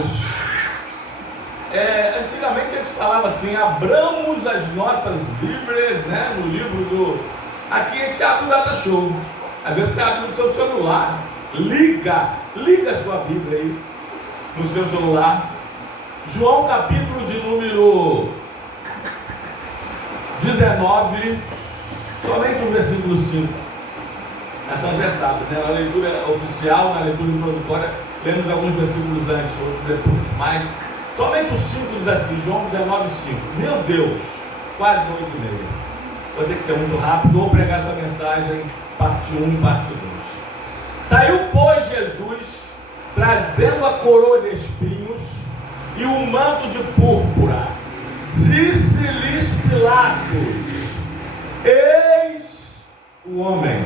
amados, antigamente a gente falava assim, abramos as nossas Bíblias, né, no livro do... Aqui a gente abre o Data Show. Às vezes você abre no seu celular, liga a sua Bíblia aí, no seu celular. João capítulo de número 19, somente o versículo 5. Então já sabe, né? Na leitura oficial, na leitura introdutória, lemos alguns versículos antes, outros depois. Mas somente o 5 diz assim, João 19, 5. Meu Deus, quase 8:30. Vou ter que ser muito rápido ou pregar essa mensagem, parte 1 e parte 2. Saiu, pois, Jesus, trazendo a coroa de espinhos e o manto de púrpura. Disse-lhes Pilatos: eis o homem.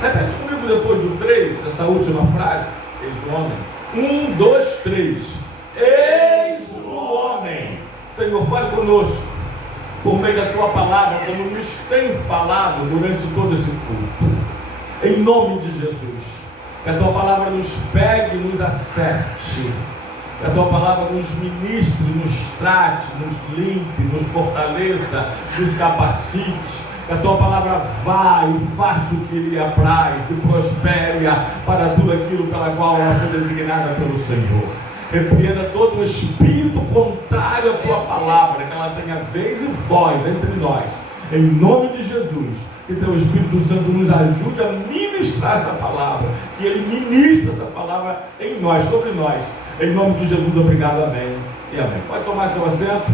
Repete comigo depois do 3, essa última frase. Eis o homem. 1, 2, 3. Eis o homem. Senhor, fale conosco por meio da tua palavra, como nos tem falado durante todo esse culto. Em nome de Jesus. Que a tua palavra nos pegue e nos acerte. Que a tua palavra nos ministre, nos trate, nos limpe, nos fortaleça, nos capacite. Que a tua palavra vá e faça o que lhe apraz e prospere para tudo aquilo pela qual ela foi designada pelo Senhor. Repreenda todo o espírito contrário à tua palavra, que ela tenha vez e voz entre nós. Em nome de Jesus, que teu Espírito Santo nos ajude a ministrar essa palavra, que ele ministre essa palavra em nós, sobre nós. Em nome de Jesus, obrigado, amém e amém. Pode tomar seu assento,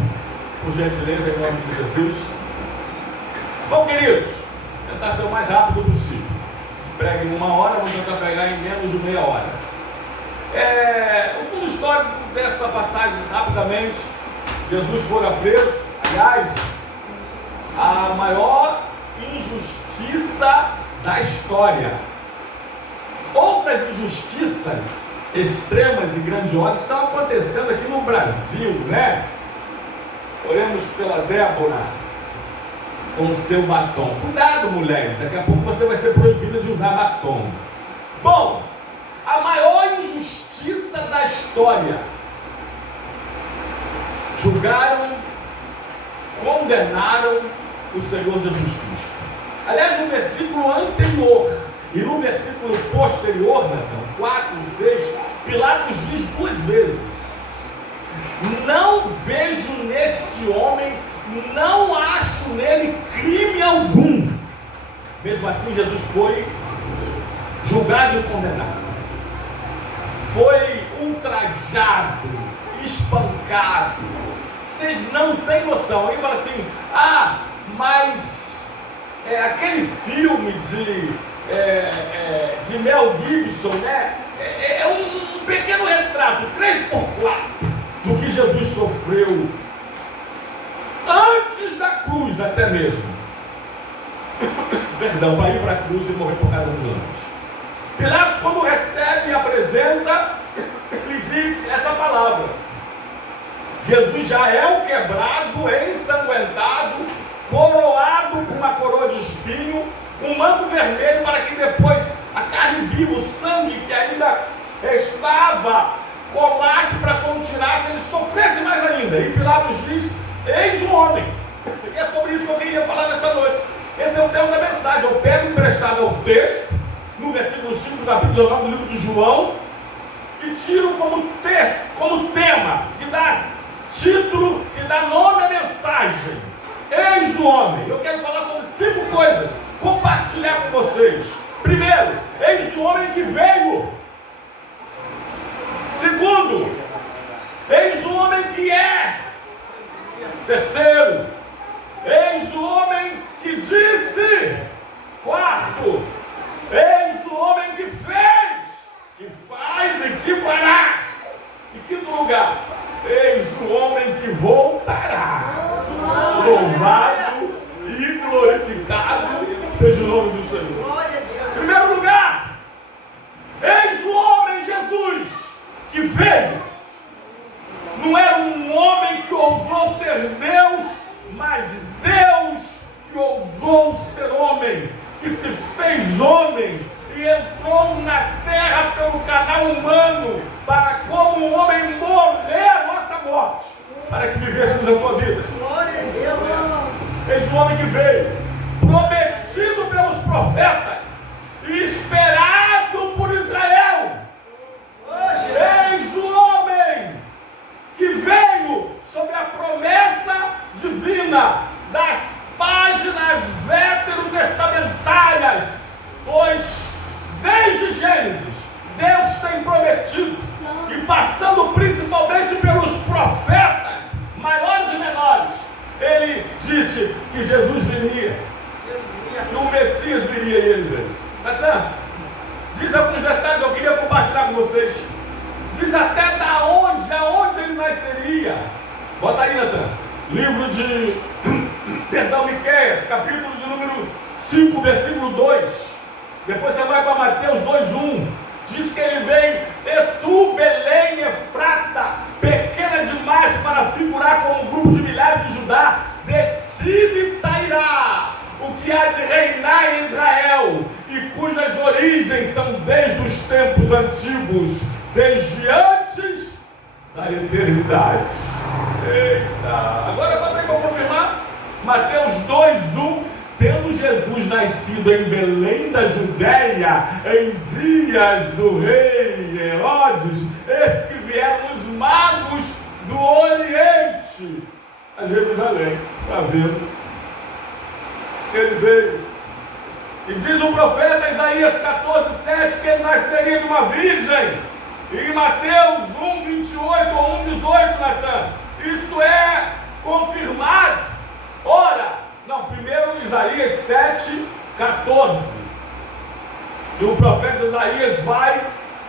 por gentileza, em nome de Jesus. Bom, queridos, tentar ser o mais rápido possível. Prega em 1 hora, vamos tentar pregar em menos de meia hora. O fundo histórico dessa passagem, rapidamente: Jesus fora preso. Aliás, a maior injustiça da história. Outras injustiças extremas e grandiosas estão acontecendo aqui no Brasil, né? Oremos pela Débora com o seu batom. Cuidado, mulheres, daqui a pouco você vai ser proibida de usar batom. Bom, a maior injustiça da história. Julgaram, condenaram o Senhor Jesus Cristo. Aliás, no versículo anterior e no versículo posterior, Natão, 4 e 6, Pilatos diz 2 vezes: não vejo neste homem, não acho nele crime algum. Mesmo assim, Jesus foi julgado e condenado. Foi ultrajado, espancado. Vocês não têm noção. Aí fala assim: mas aquele filme de Mel Gibson, né? É um pequeno retrato, 3x4, do que Jesus sofreu antes da cruz, até mesmo. Perdão, para ir para a cruz e morrer por cada um de nós. Pilatos, quando recebe e apresenta, lhe diz essa palavra: Jesus já é o quebrado, ensanguentado, coroado com uma coroa de espinho, um manto vermelho, para que depois a carne viva, o sangue que ainda estava, colasse para quando tirasse, ele sofresse mais ainda. E Pilatos diz: eis o homem. E é sobre isso que eu queria falar nesta noite. Esse é o tema da mensagem. Eu pego emprestado ao texto, no versículo 5 do capítulo 9 do livro de João, e tiro como texto, como tema, que dá título, que dá nome à mensagem: eis o homem. Eu quero falar sobre 5 coisas, compartilhar com vocês. Primeiro, eis o homem que veio. Segundo, eis o homem que é. Terceiro, eis o homem que disse. Quarto, eis o homem que fez, que faz e que fará. Em quinto lugar, eis o homem que voltará. Louvado e glorificado seja o nome do Senhor. Em primeiro lugar, eis o homem Jesus que veio. Não era um homem que ousou ser Deus, mas Deus que ousou ser homem, que se fez homem e entrou na terra pelo canal humano para Jesus a sua vida. Glória a Deus. Eis o homem que veio, prometido pelos profetas e esperado por Israel. Eis o homem que veio sob a promessa divina das páginas veterotestamentárias, pois desde Gênesis Deus tem prometido, e passando principalmente pelos profetas, maiores e menores, ele disse que Jesus viria, e o Messias viria, e ele veio. Natan, diz alguns detalhes, eu queria compartilhar com vocês. Diz até aonde ele nasceria. Bota aí, Natan. Livro de Miqueias, capítulo de número 5, versículo 2. Depois você vai para Mateus 2:1. Diz que ele vem, e tu, Belém, Efrata, pequena demais para figurar como grupo de milhares de Judá, de ti me sairá o que há de reinar em Israel, e cujas origens são desde os tempos antigos, desde antes da eternidade. Eita! Agora bota aí para confirmar. Mateus 2:1. Tendo Jesus nascido em Belém da Judéia, em dias do rei Herodes, eis que vieram os magos do Oriente a Jerusalém para vê-lo. Ele veio. E diz o profeta Isaías 14:7 que ele nasceria de uma virgem. E em Mateus 1:28 ou 1:18, Natan, isto é confirmado. Ora, primeiro Isaías 7:14. E o profeta Isaías vai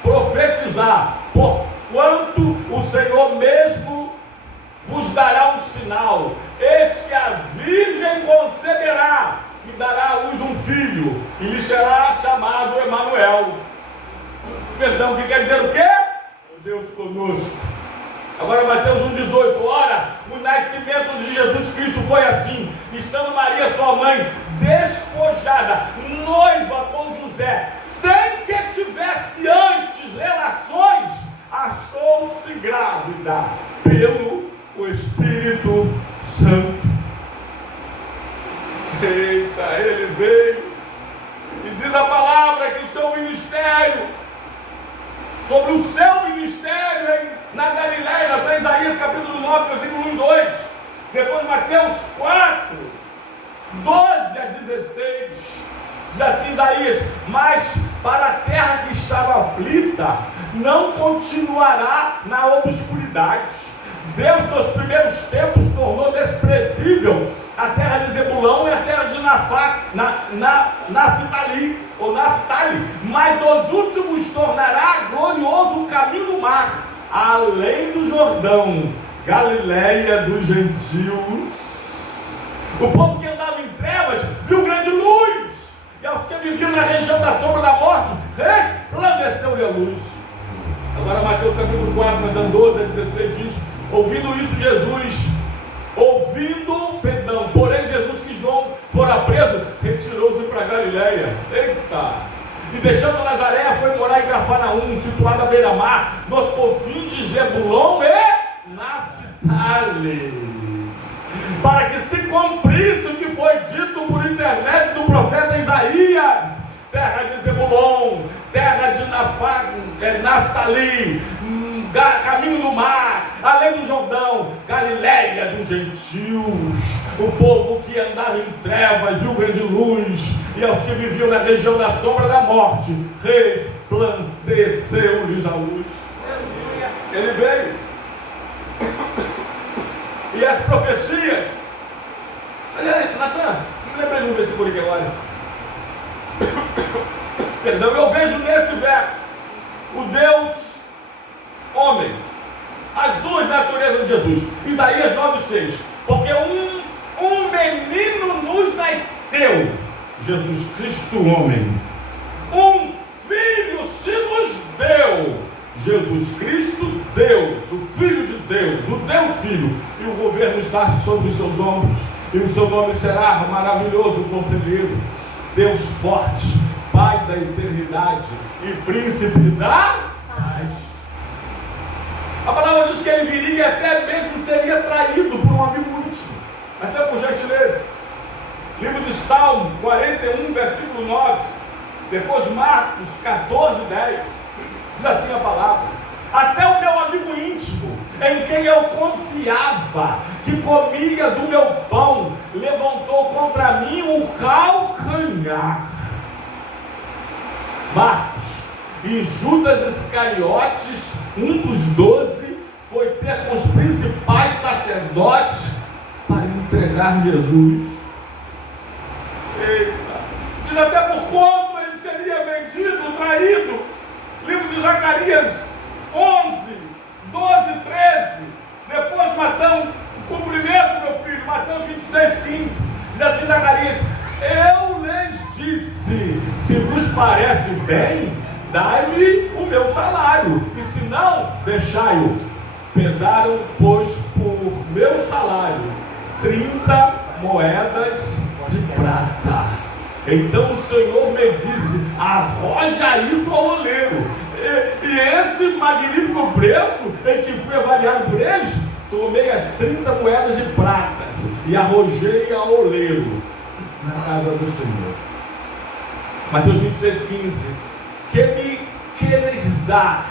profetizar: porquanto o Senhor mesmo vos dará um sinal, eis que a virgem conceberá e dará à luz um filho, e lhe será chamado Emanuel. Perdão, que quer dizer o quê? Deus conosco. Agora Mateus 1:18. Ora, o nascimento de Jesus Cristo foi assim: estando Maria, sua mãe, despojada, noiva com José, sem que tivesse antes relações, achou-se grávida pelo Espírito Santo. Eita, ele veio, e diz a palavra que o seu ministério, sobre o seu ministério na Galileia, até Isaías capítulo 9, versículo 1 e 2. Depois Mateus 4, 12-16. Diz assim Isaías: mas para a terra que estava aflita, não continuará na obscuridade. Deus nos primeiros tempos tornou desprezível a terra de Zebulão e a terra de Naftali, mas nos últimos tornará glorioso o caminho do mar, além do Jordão, Galileia dos gentios. O povo que andava em trevas viu grande luz, e aos que viviam na região da sombra da morte, resplandeceu-lhe a luz. Agora Mateus capítulo 4, 12-16 diz: porém Jesus, que João fora preso, retirou-se para Galileia. Eita! E deixando Nazaré, foi morar em Cafarnaum, situado à beira-mar, nos confins de Zebulon e Naftali, para que se cumprisse o que foi dito por intermédio do profeta Isaías: terra de Zebulon, terra de Naftali, caminho do mar, além do Jordão, Galileia dos gentios. O povo que andava em trevas viu grande luz, e aos que viviam na região da sombra da morte, resplandeceu-lhes a luz. Ele veio. E as profecias. Olha aí, Natan, me lembrei de um versículo aqui agora. Perdão, eu vejo nesse verso o Deus homem, as duas naturezas de Jesus. Isaías 9:6. Porque um menino nos nasceu, Jesus Cristo homem. Um filho se nos deu, Jesus Cristo Deus, o Filho de Deus, o Deus Filho. E o governo está sobre os seus ombros, e o seu nome será maravilhoso conselheiro, Deus forte, Pai da eternidade e príncipe da paz. A palavra diz que ele viria e até mesmo seria traído por um amigo íntimo. Até por gentileza. Livro de Salmo 41, versículo 9. Depois Marcos 14, 10. Diz assim a palavra: até o meu amigo íntimo, em quem eu confiava, que comia do meu pão, levantou contra mim o calcanhar. Marcos. E Judas Iscariotes, um dos 12, foi ter com os principais sacerdotes para entregar Jesus. Eita. Diz até por quanto ele seria vendido, traído. Livro de Zacarias 11, 12, 13. Depois Mateus, o cumprimento, meu filho, Mateus 26, 15. Diz assim Zacarias: eu lhes disse, se vos parece bem, dai-me o meu salário, e se não, deixai-o. Pesaram, pois, por meu salário 30 moedas de prata. Então o Senhor me diz: arroja isso ao oleiro. E esse magnífico preço em que fui avaliado por eles, tomei as 30 moedas de pratas e arrojei ao oleiro na casa do Senhor. Mateus 26, 15. Que me queres dar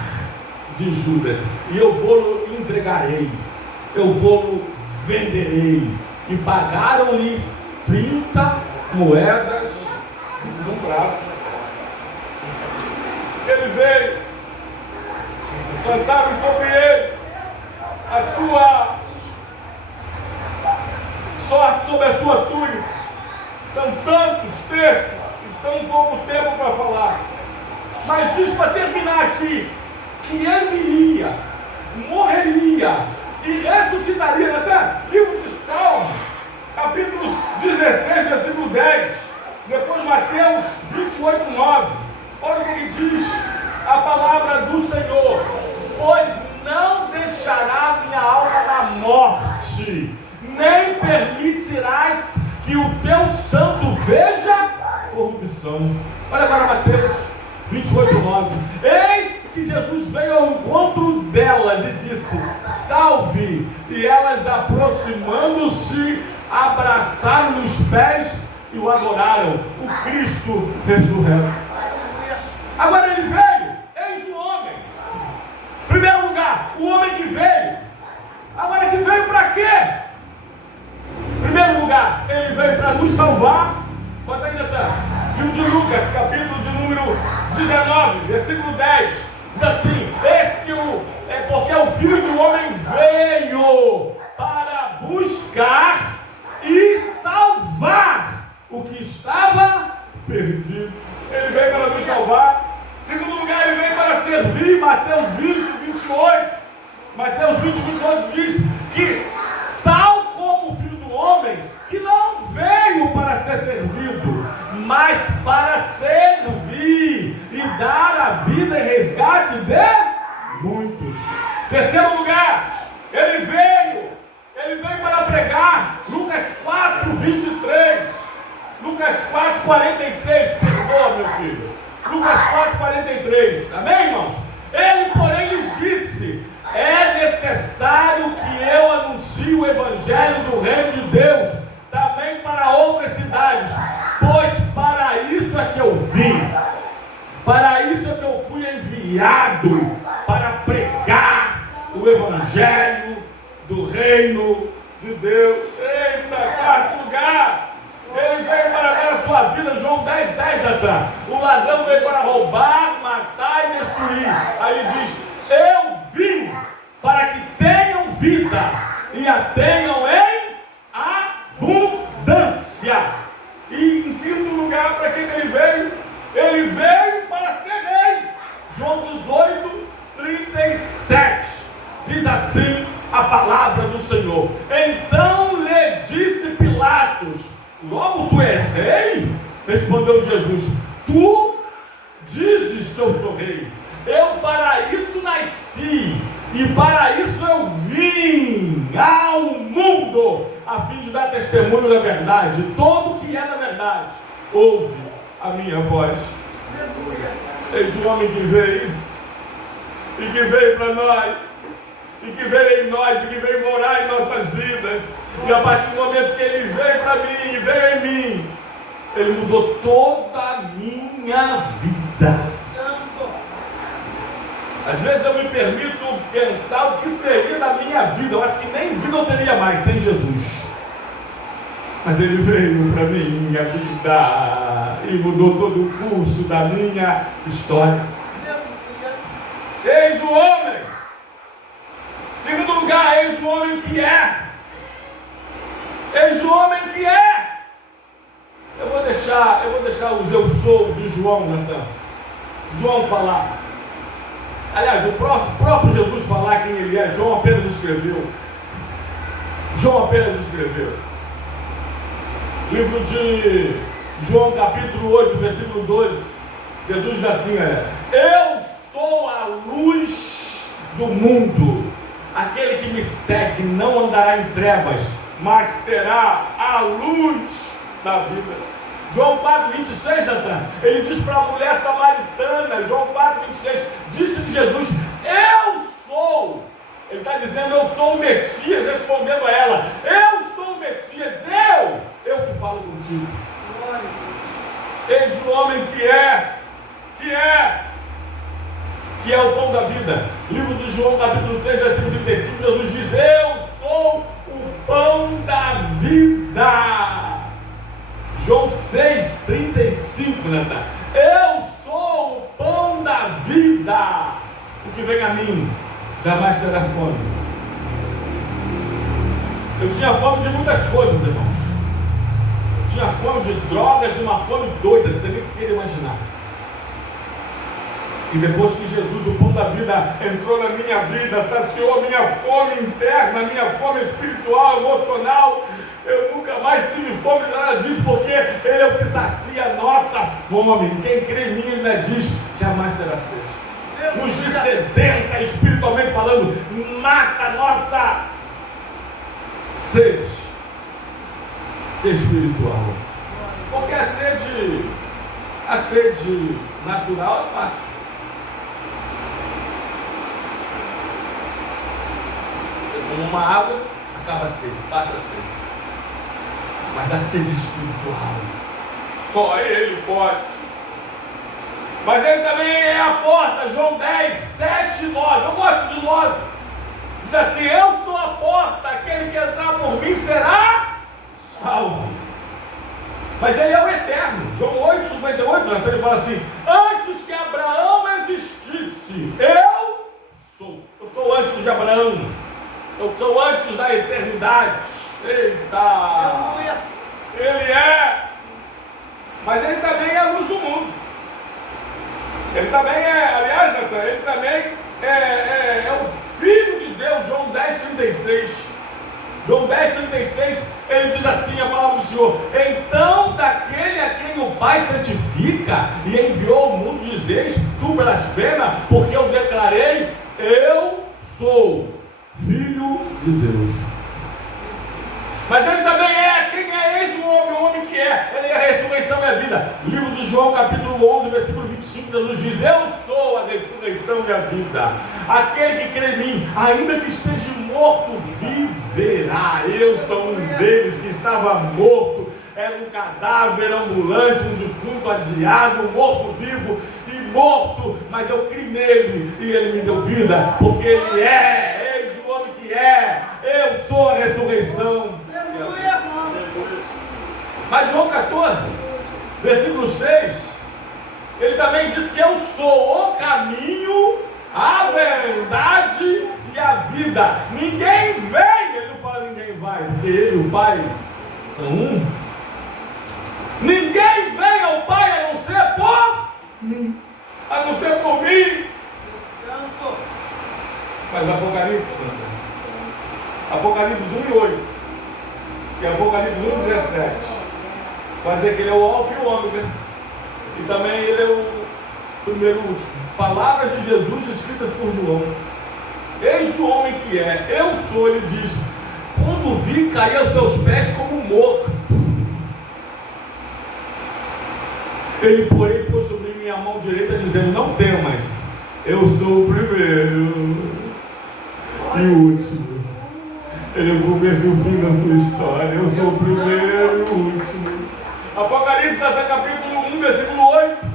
de Judas, e eu vou-lo entregarei, eu vou-lo venderei. E pagaram-lhe 30 moedas de prata. Ele veio, lançaram sobre ele a sua sorte, sobre a sua túnica. São tantos textos e tão pouco tempo para falar. Mas diz para terminar aqui, que ele iria, morreria e ressuscitaria. Até livro de Salmo, capítulo 16, versículo 10. Depois Mateus 28, 9. Olha o que diz a palavra do Senhor: pois não deixará minha alma na morte, nem permitirás que o teu santo veja corrupção. Olha agora Mateus 28, 9. Eis que Jesus veio ao encontro delas e disse: salve! E elas, aproximando-se, abraçaram os pés e o adoraram, o Cristo ressurreto. Agora ele veio, eis o homem. Primeiro lugar, o homem que veio. Agora que veio para quê? Primeiro lugar, ele veio para nos salvar. Bota aí, Natan. Livro de Lucas, capítulo de número 19, versículo 10. Diz assim: porque o Filho do Homem veio para buscar e salvar o que estava perdido. Ele veio para nos salvar. Segundo lugar, ele veio para servir. Mateus 20, 28. Mateus 20, 28 diz que, tal como o Filho do Homem, que não veio para ser servido, mas para servir e dar a vida em resgate de muitos. Terceiro lugar, ele veio para pregar. Lucas 4, 23. Lucas 4, 43. Perdoa, meu filho. Lucas 4, 43. Amém, irmãos? Ele, porém, lhes disse: é necessário que eu anuncie o evangelho do reino de Deus também para outras cidades, pois para isso é que eu vim, para isso é que eu fui enviado, para pregar o evangelho do reino de Deus. Eita, quarto lugar, ele veio para dar a sua vida. João 10, 10, Natan. O ladrão veio para roubar, matar e destruir. Aí ele diz: eu vim para que tenham vida e a tenham em abundância. E em quinto lugar, para quem ele veio? Ele veio para ser rei. João 18, 37. Diz assim a palavra do Senhor: então lhe disse Pilatos: logo tu és rei? Respondeu Jesus: tu dizes que eu sou rei. Eu para isso nasci, e para isso eu vim ao mundo, a fim de dar testemunho da verdade. Todo que é da verdade ouve a minha voz. Eis o homem que veio, e que veio para nós. e que veio em nós e que veio morar em nossas vidas. E a partir do momento que Ele veio para mim e veio em mim, Ele mudou toda a minha vida. Às vezes eu me permito pensar o que seria da minha vida. Eu acho que nem vida eu teria mais sem Jesus. Mas Ele veio para minha vida e mudou todo o curso da minha história. Eis o homem. Segundo lugar, eis o homem que é. Eis o homem que é. Eu vou deixar os eu sou de João, Natan. João falar. Aliás, o próprio Jesus falar quem Ele é. João apenas escreveu. Livro de João, capítulo 8, versículo 12. Jesus diz assim: eu sou a luz do mundo. Aquele que me segue não andará em trevas, mas terá a luz da vida. João 4,26, Natan, ele diz para a mulher samaritana, João 4,26, disse-lhe Jesus: eu sou. Ele está dizendo: eu sou o Messias, respondendo a ela: eu sou o Messias, eu que falo contigo. Eis o homem que é o pão da vida. Livro de João, capítulo 3, versículo 35, Jesus diz: eu sou o pão da vida. João 6,35, Natan, eu sou o pão da vida. O que vem a mim jamais terá fome. Eu tinha fome de muitas coisas, irmãos. Eu tinha fome de drogas, uma fome doida, você nem queria imaginar. E depois que Jesus, o pão da vida, entrou na minha vida, saciou a minha fome interna, a minha fome espiritual, emocional, eu nunca mais tive fome de nada disso, porque Ele é o que sacia a nossa fome. Quem crê em mim, Ele ainda diz: jamais terá sede. Nos dessedenta, espiritualmente falando, mata a nossa sede espiritual. Porque a sede natural é fácil. Você toma uma água, acaba a sede, passa a sede. Mas a sede espiritual, só Ele pode. Mas Ele também é a porta. João 10, 7 e 9. Eu gosto de 9. Diz assim: eu sou a porta, aquele que entrar por mim será salvo. Mas Ele é o eterno. João 8, 58, ele fala assim: antes que Abraão existisse, eu sou. Eu sou antes de Abraão. Eu sou antes da eternidade. Eita! Ele é. Mas Ele também é a luz do mundo. Ele também é, aliás, Natan, Ele também é o Filho de Deus. João 10,36. João 10,36, ele diz assim, a palavra do Senhor: então daquele a quem o Pai santifica e enviou ao mundo, dizeis, tu blasfema, porque eu declarei: eu sou Filho de Deus. Mas Ele também é, quem é esse o homem que é? Ele é a ressurreição e a vida. Livro de João, capítulo 11, versículo 25, Jesus diz: eu sou a ressurreição e a vida. Aquele que crê em mim, ainda que esteja morto, viverá. Eu sou um deles que estava morto, era um cadáver ambulante, um defunto adiado, um morto vivo e morto, mas eu criei nele e Ele me deu vida, porque Ele é, eis o homem que é, eu sou a ressurreição. Mas João 14, versículo 6, ele também diz que eu sou o caminho, a verdade e a vida. Ninguém vem, ele não fala ninguém vai, porque ele e o Pai são um. Ninguém vem ao Pai a não ser por mim, a não ser por mim. Mas Apocalipse 1 e 8 e Apocalipse 1 e 17 vai dizer que Ele é o Alfa e o Ômega, e também Ele é o primeiro e o último. Palavras de Jesus escritas por João: eis o homem que é, eu sou. Ele diz: quando vi, caí aos seus pés como morto. Ele, porém, pôs sobre minha mão direita, dizendo: não temas, eu sou o primeiro e o último. Ele é o começo e o fim da sua história. Eu sou o primeiro e o último. Apocalipse, até capítulo 1, versículo 8.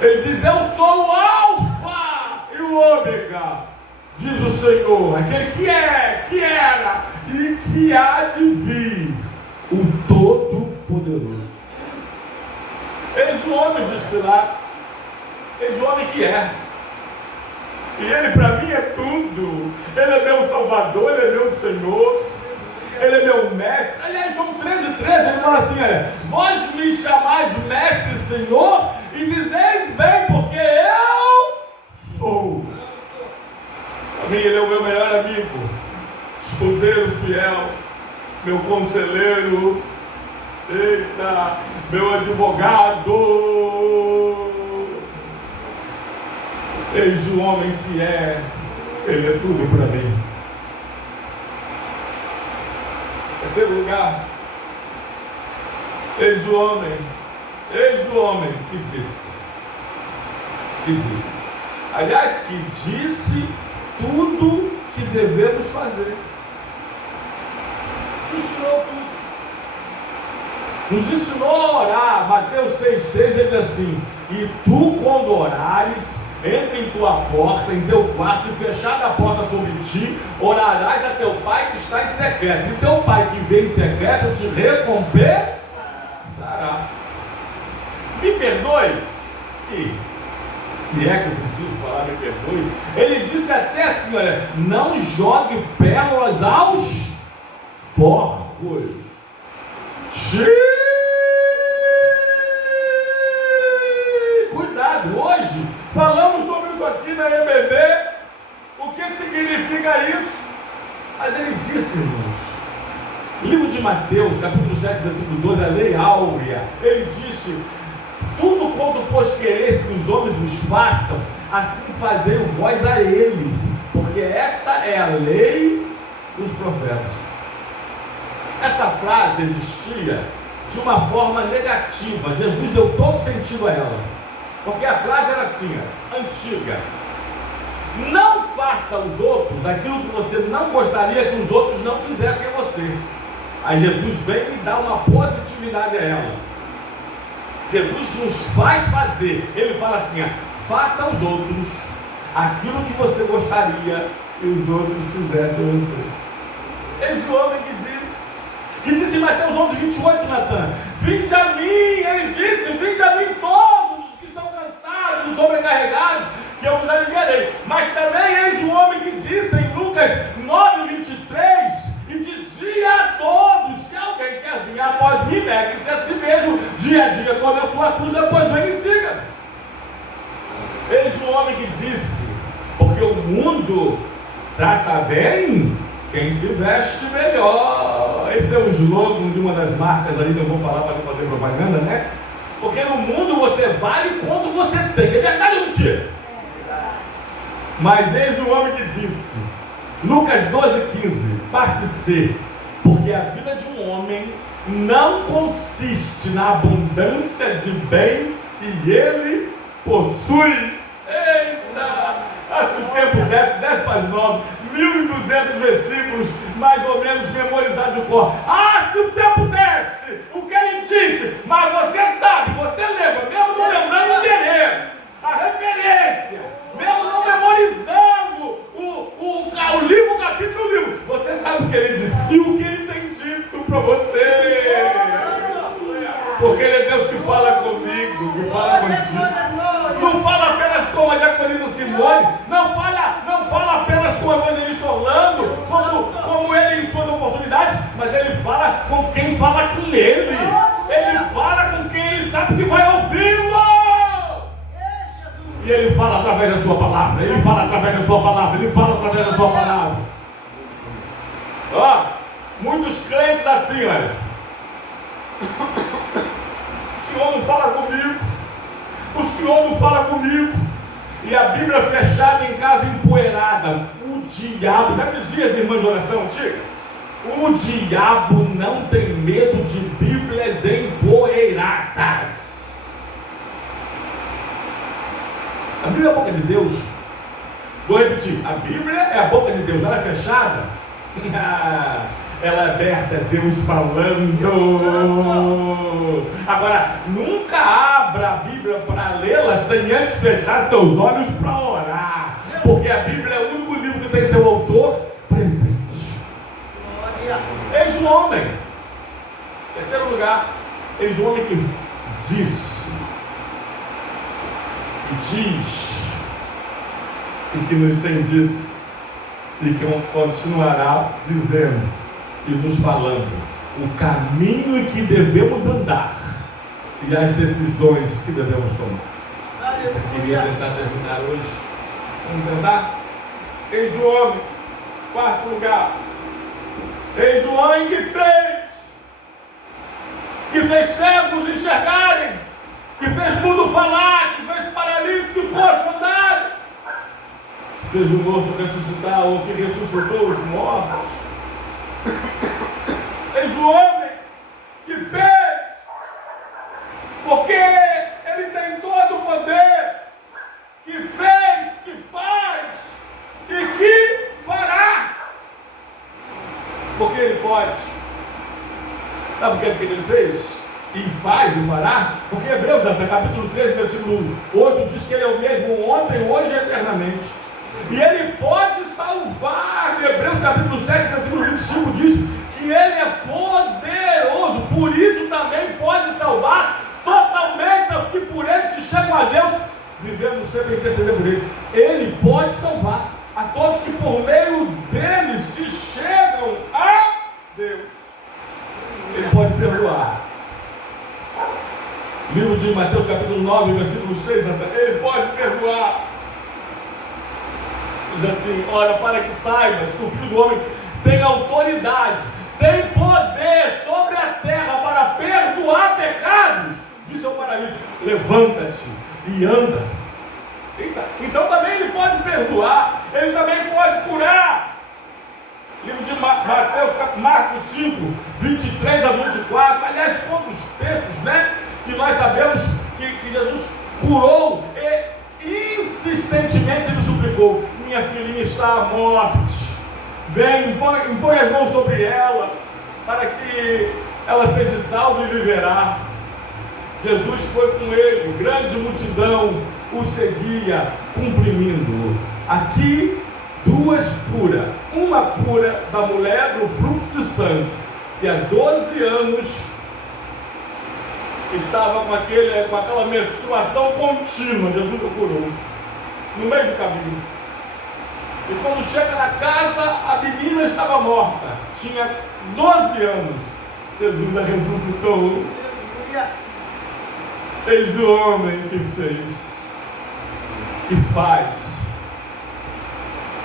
Ele diz: eu sou o Alfa e o Ômega, diz o Senhor, aquele que é, que era e que há de vir, o Todo-Poderoso. Eis o homem, diz Pilatos. Eis o homem que é. E ele para mim é tudo. Ele é meu Salvador, ele é meu Senhor, ele é meu mestre. Aliás, João 13,13, ele fala assim: olha, vós me chamais mestre e Senhor, e dizeis bem, porque eu sou. Para mim ele é o meu melhor amigo, escudeiro fiel, meu conselheiro, eita, meu advogado. Eis o homem que é, ele é tudo para mim. Terceiro lugar, eis o homem que disse, aliás, que disse tudo que devemos fazer. Nos ensinou tudo. Nos ensinou a orar. Mateus 6,6, ele diz assim: e tu, quando orares, entra em tua porta, em teu quarto, e fechada a porta sobre ti, orarás a teu pai que está em secreto, e teu pai que vem em secreto te recompensará. Me perdoe, e se é que eu preciso falar, me perdoe. Ele disse até assim: olha, não jogue pérolas aos porcos. Cuidado, hoje falamos sobre isso aqui na EBD, o que significa isso? Mas ele disse, irmãos, livro de Mateus, capítulo 7, versículo 12, a lei áurea, ele disse: tudo quanto vos quereis que os homens vos façam, assim fazei vós a eles, porque essa é a lei dos profetas. Essa frase existia de uma forma negativa. Jesus deu todo sentido a ela, porque a frase era assim, antiga: não faça aos outros aquilo que você não gostaria que os outros não fizessem a você. Aí Jesus vem e dá uma positividade a ela. Jesus nos faz fazer. Ele fala assim: faça aos outros aquilo que você gostaria que os outros fizessem a você. Eis o homem que disse em Mateus 11:28, Natan: vinde a mim, ele disse, vinde a mim todos os que estão cansados e sobrecarregados, que eu vos aliviarei. Mas também eis o homem que disse em Lucas 9:23, e dizia a todos: se alguém quer vir após mim, negue-se a si mesmo, dia a dia, tome a sua cruz, depois vem e siga. Eis o homem que disse, porque o mundo trata bem quem se veste melhor. Esse é o slogan de uma das marcas ali, não vou falar para não fazer propaganda, né? Porque no mundo você vale quanto você tem. É verdade ou mentira? Mas eis o homem que disse, Lucas 12:15, parte C: porque a vida de um homem não consiste na abundância de bens que ele possui. Eita! Se o tempo desce, 10 para as 9, 1.200 versículos, mais ou menos memorizados de cor. Se o tempo desce, o que ele disse, mas você sabe, você lembra, mesmo não lembrando o endereço, a referência, mesmo não memorizando o livro, o capítulo, o livro, você sabe o que ele disse e o que ele tem dito para você. Porque ele é Deus que fala comigo, que fala contigo. Não fala apenas como a diaconisa Simone, não fala apenas com o evangelista Orlando, como ele em suas oportunidades, mas ele fala com quem fala com ele. Ele fala com quem ele sabe que vai ouvi-lo. E ele fala através da sua palavra, ele fala através da sua palavra, ele fala através da sua palavra. Muitos crentes assim, olha: o Senhor não fala comigo, o Senhor não fala comigo. E a Bíblia fechada em casa empoeirada. O diabo, já dizia as irmãs de oração antiga, o diabo não tem medo de Bíblias empoeiradas. A Bíblia é a boca de Deus. Vou repetir, a Bíblia é a boca de Deus, ela é fechada? Ela é aberta, é Deus falando. Agora, nunca abra a Bíblia para lê-la sem antes fechar seus olhos para orar, porque a Bíblia é o único livro que tem seu autor presente. Eis o homem. Terceiro lugar, eis o homem que diz, e que nos tem dito, e que continuará dizendo e nos falando o caminho em que devemos andar e as decisões que devemos tomar. Eu queria tentar terminar hoje. Vamos tentar? Eis o homem. Quarto lugar. Eis o homem que fez cegos enxergarem, que fez mudo falar, que fez paralítico e coxo andar, que fez o morto ressuscitar, ou que ressuscitou os mortos. Eis o homem que fez, porque ele tem todo o poder, que fez, que faz e que fará, porque ele pode. Sabe o que ele fez? E faz e fará? Porque Hebreus, capítulo 13, versículo 8, diz que ele é o mesmo ontem, hoje e eternamente. E ele pode salvar. Hebreus capítulo 7, versículo 25 diz que ele é poderoso, por isso também pode salvar totalmente aos que por ele se chegam a Deus, vivendo sempre a interceder por eles. Ele pode salvar a todos que por meio dele se chegam a Deus. Ele pode perdoar. Livro de Mateus capítulo 9, versículo 6, ele pode perdoar. Diz assim: ora, para que saibas que o Filho do Homem tem autoridade, tem poder sobre a terra para perdoar pecados, disse ao paralítico: levanta-te e anda. Eita. Então também ele pode perdoar, ele também pode curar. Livro de Mateus, Marcos 5, 23 a 24, aliás, quantos textos, né? Que nós sabemos que Jesus curou e insistentemente ele suplicou: minha filhinha está à morte, vem, impõe as mãos sobre ela, para que ela seja salva e viverá. Jesus foi com ele, grande multidão o seguia, cumprindo-o. Aqui, duas curas. Uma cura da mulher do fluxo de sangue, que há 12 anos estava com aquela menstruação contínua. Jesus o curou no meio do caminho. E quando chega na casa, a menina estava morta, tinha 12 anos. Jesus a ressuscitou. Eis o homem que fez, que faz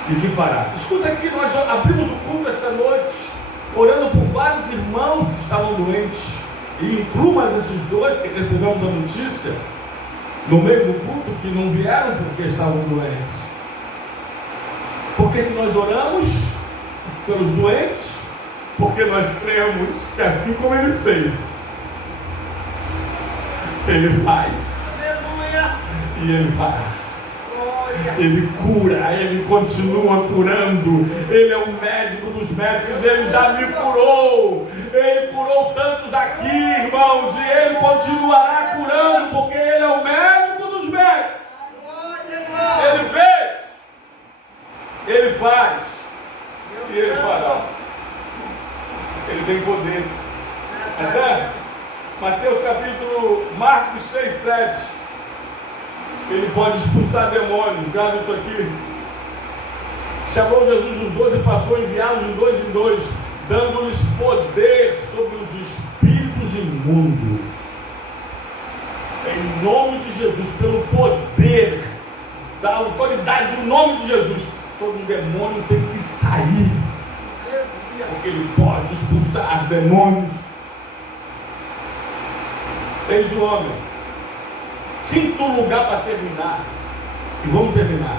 e que fará. Escuta aqui, nós abrimos o culto esta noite, orando por vários irmãos que estavam doentes, e inclumas esses dois que recebemos a notícia no meio do culto, que não vieram porque estavam doentes. Por que nós oramos pelos doentes? Porque nós cremos que assim como ele fez, ele faz. Aleluia. E ele fará. Ele cura, ele continua curando. Ele é o médico dos médicos, ele já me curou. Ele curou tantos aqui, irmãos, e ele continuará curando, porque ele é o médico dos médicos. Ele fez, ele faz e ele fará. Ele tem poder. Até Marcos 6, 7. Ele pode expulsar demônios. Grava isso aqui. Chamou Jesus os 12 e passou a enviá-los de dois em dois, dando-lhes poder sobre os espíritos imundos. Em nome de Jesus, pelo poder da autoridade do nome de Jesus, todo demônio tem que sair, porque ele pode expulsar demônios. Eis o homem. Quinto lugar para terminar, e vamos terminar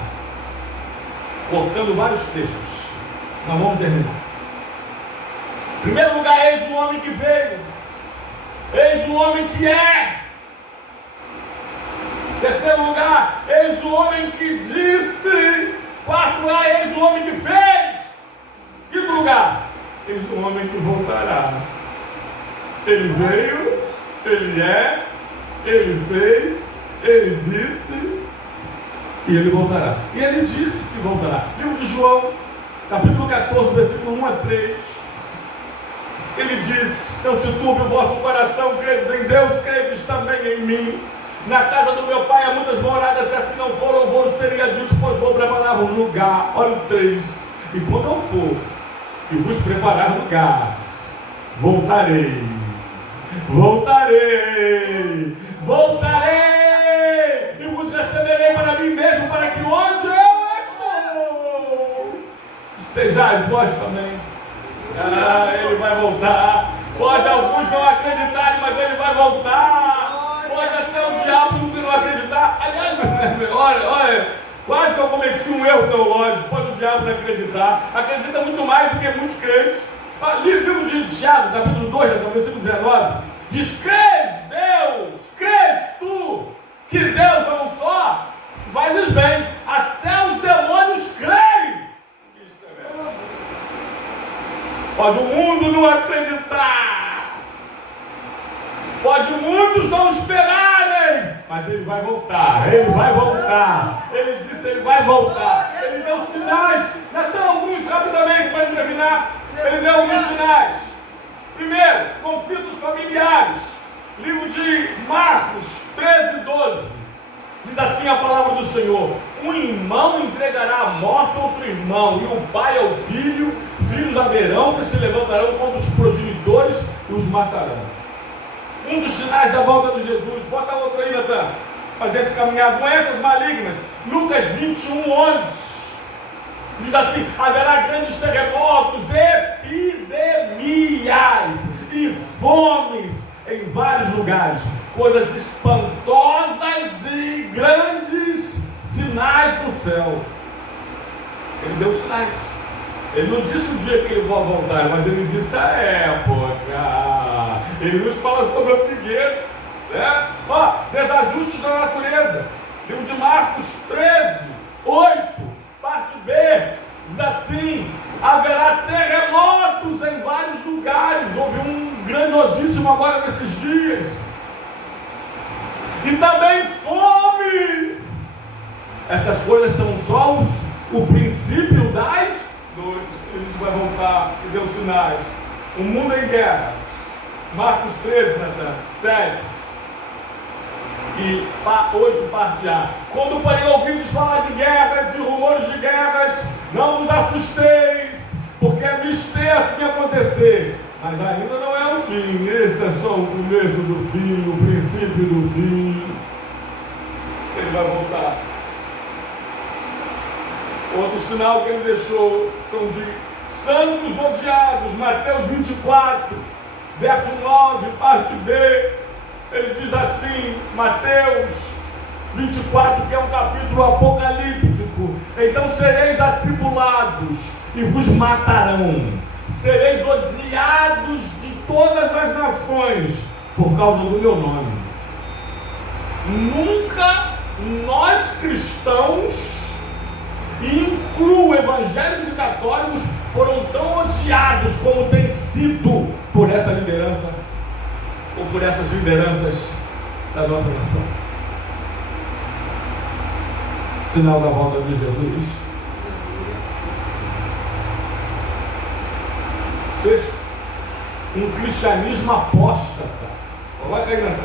cortando vários textos, mas vamos terminar. Primeiro lugar, eis o homem que veio, eis o homem que é. Terceiro lugar, eis o homem que disse Quarto lugar, eis o homem que fez. Quinto lugar, eis o homem que voltará. Ele veio, ele é, ele fez, ele disse e ele voltará. E ele disse que voltará. Livro de João, capítulo 14, versículo 1 a 3. Ele diz: não se turbe o vosso coração, credes em Deus, credes também em mim. Na casa do meu pai há muitas moradas, se assim não for, eu vos teria dito, pois vou preparar-vos lugar. Olha o 3. E quando eu for e vos preparar lugar, voltarei, e vos receberei para mim mesmo, para que onde eu estou, estejais vós também. Ele vai voltar. Pode alguns não acreditarem, mas ele vai voltar. Pode até o diabo não acreditar. Aliás, olha, quase que eu cometi um erro teológico. Pode o diabo não acreditar. Acredita muito mais do que muitos crentes. Livro de Tiago, capítulo 2, versículo 19, diz: crês Deus, crês tu que Deus é um só, fazes bem, até os demônios creem. Pode o mundo não acreditar, pode muitos não esperarem, mas ele vai voltar, ele vai voltar. Ele disse, ele vai voltar. Ele deu sinais, Natan, alguns rapidamente para terminar. Ele deu alguns sinais. Primeiro, conflitos familiares. Livro de Marcos 13, 12. Diz assim a palavra do Senhor: um irmão entregará à morte outro irmão, e o pai ao filho, filhos haverão que se levantarão contra os progenitores e os matarão. Um dos sinais da volta de Jesus, bota outro aí, Natan, para a gente caminhar. Doenças malignas, Lucas 21, 11. Diz assim: haverá grandes terremotos, epidemias e fomes em vários lugares, coisas espantosas e grandes sinais do céu. Ele deu sinais. Ele não disse o dia que ele vai voltar, mas ele disse a época. Ele nos fala sobre a figueira, né? Desajustes da natureza. Livro de Marcos 13, 8, parte B, diz assim: haverá terremotos em vários lugares. Houve um grandiosíssimo agora nesses dias. E também fomes. Essas coisas são só o princípio das dores. Isso vai voltar e deu sinais. O mundo em guerra. Marcos 13, 7 e 8, parte A. Quando, porém, ouvides falar de guerras e rumores de guerras, não vos assusteis, porque é mister assim acontecer. Mas ainda não é o fim. Esse é só o começo do fim, o princípio do fim. Ele vai voltar. Outro sinal que ele deixou são de santos odiados. Mateus 24, verso 9, parte B. Ele diz assim, Mateus 24, que é um capítulo apocalíptico: então sereis atribulados e vos matarão, sereis odiados de todas as nações por causa do meu nome. Nunca nós cristãos, e incluo evangélicos e católicos, foram tão odiados como tem sido por essa liderança, ou por essas lideranças da nossa nação. Sinal da volta de Jesus. Sexto, um cristianismo apóstata. Coloca aí, Natan.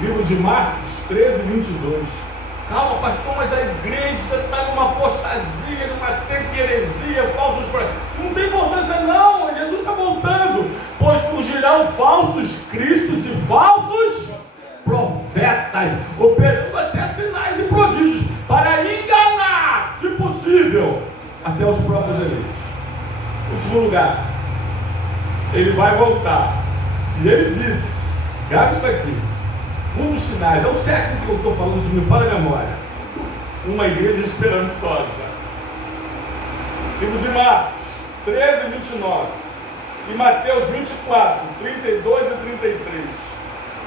Livro de Marcos 13, 22. Calma, pastor, mas a igreja está numa apostasia, numa seca heresia, falsos profetas. Não tem importância não, Jesus está voltando. Pois surgirão falsos cristos e falsos profetas, operando até sinais e prodígios, para enganar, se possível, até os próprios eleitos. Último lugar, ele vai voltar. E ele disse, grave isso aqui, um dos sinais, é o sétimo que eu estou falando, se me falha a memória, uma igreja esperançosa. Livro de Marcos 13, 29 e Mateus 24, 32 e 33.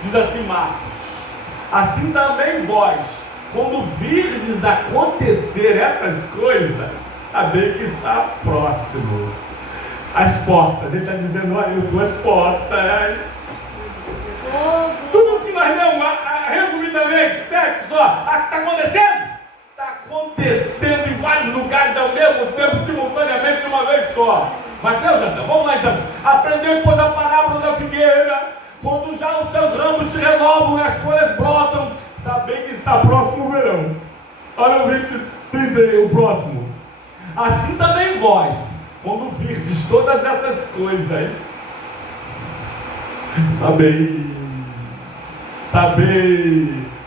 Diz assim Marcos: assim também vós, Quando virdes acontecer essas coisas, saber que está próximo. As portas, ele está dizendo, olha, eu estou às portas. Tudo isso que nós lemos, resumidamente, sexo, está acontecendo? Está acontecendo em vários lugares ao mesmo tempo, simultaneamente, de uma vez só. Mateus, então, vamos lá então. Aprendeu, pois, a parábola da figueira. Quando já os seus ramos se renovam e as folhas brotam, saber que está próximo o verão. Olha o versículo 31, o próximo. Assim também vós, quando virdes todas essas coisas, sabei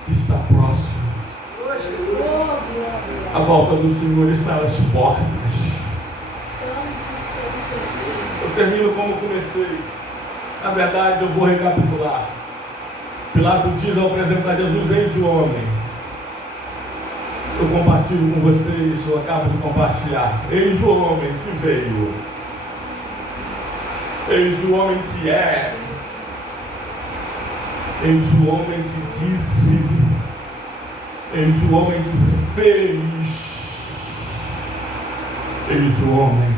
que está próximo. A volta do Senhor está às portas. Eu termino como comecei. Na verdade, eu vou recapitular. Pilato diz ao apresentar Jesus, eis o homem. Eu compartilho com vocês, eu acabo de compartilhar. Eis o homem que veio. Eis o homem que é. Eis o homem que disse. Eis o homem que fez. Eis o homem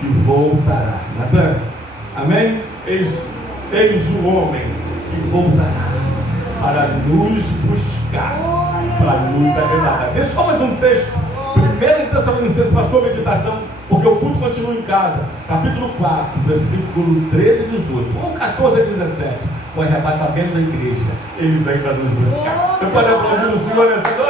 que voltará. Natan, amém? Eis o homem que voltará para nos buscar, para nos arrebatar. Deixa só mais um texto. 1 Tessalonicenses para a sua meditação, porque o culto continua em casa. Capítulo 4, versículo 13 e 18, ou 14 a 17. O arrebatamento da igreja. Ele vem para nos buscar. Você pode aplaudir o Senhor nessa noite?